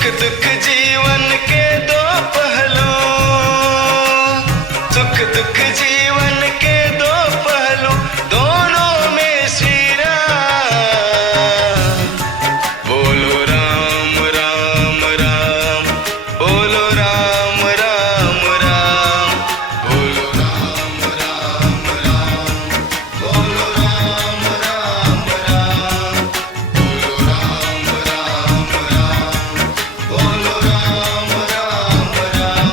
सुख दुख जीवन के दो पहलू, सुख दुख जीवन के दो पहलू, दोनों में श्री राम। बोलो राम राम राम, बोलो राम राम राम, बोलो राम राम राम, बोलो राम राम राम, बोलो राम राम राम, बोलो राम राम राम।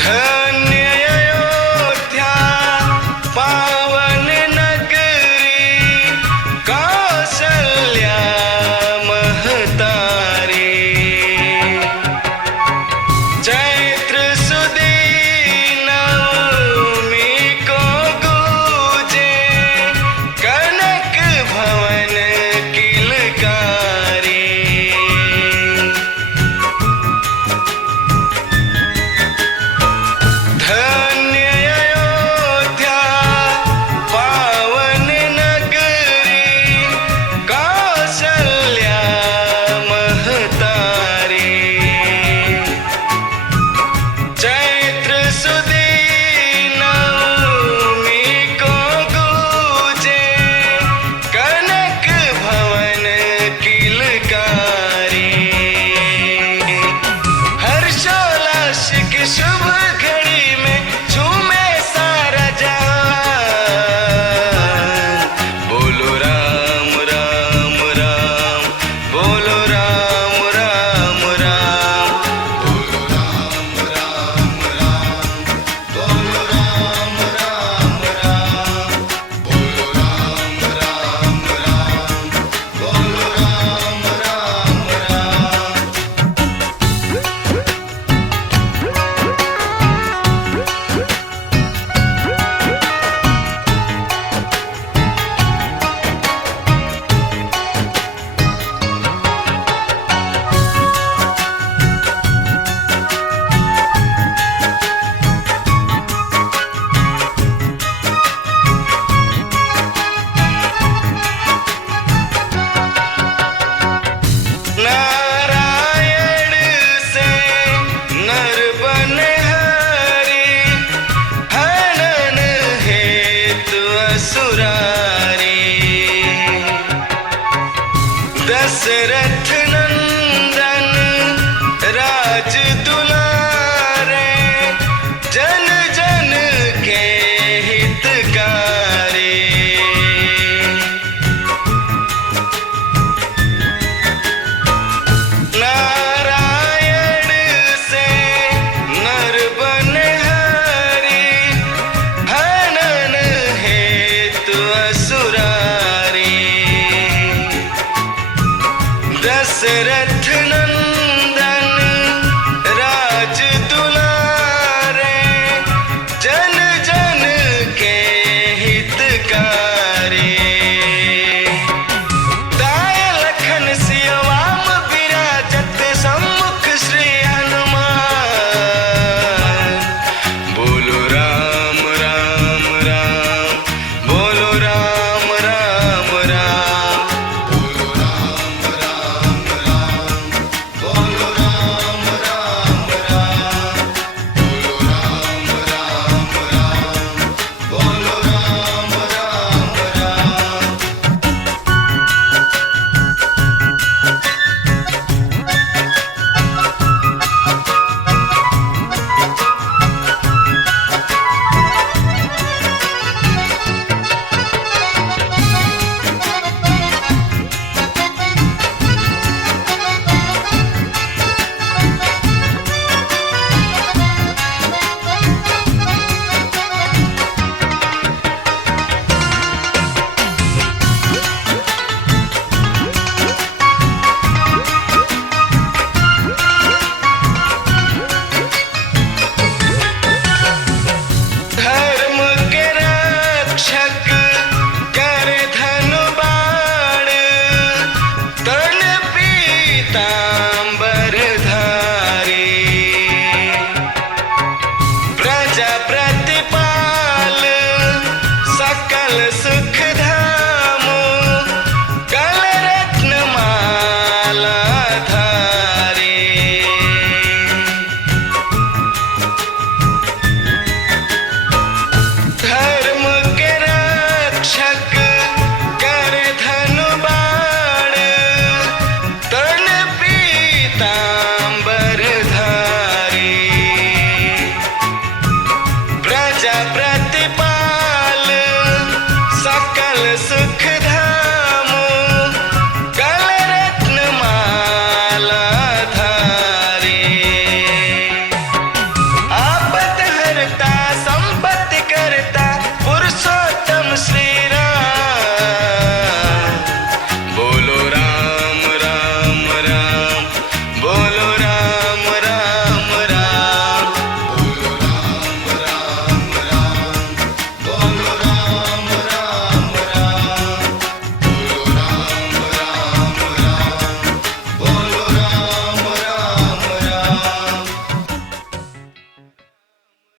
धन्य अयोध्या पावन नगरी, कौसल्या महतारी। चैत्र सुदी नवमी को गूंजे, कनक भवन किलकारी। धन्य अयोध्या पावन नगरी, कौसल्या महतारी। चैत्र सुदी नवमी को गूंजे, कनक भवन किलकारी। हर्षोल्लास की शुभ घड़ी में झूमे सारा जहान। बोलो राम राम राम, बोलो राम राम राम, बोलो राम राम राम, बोलो राम राम राम, बोलो राम राम राम, बोलो राम राम राम। नारायण से नर बने हरि, हनन हेतु असुरारी। दशरथ नंदन राज दुलारे, जन जन के हितकारी। नारायण से नर बने हरि, हनन हेतु असुरारी। जब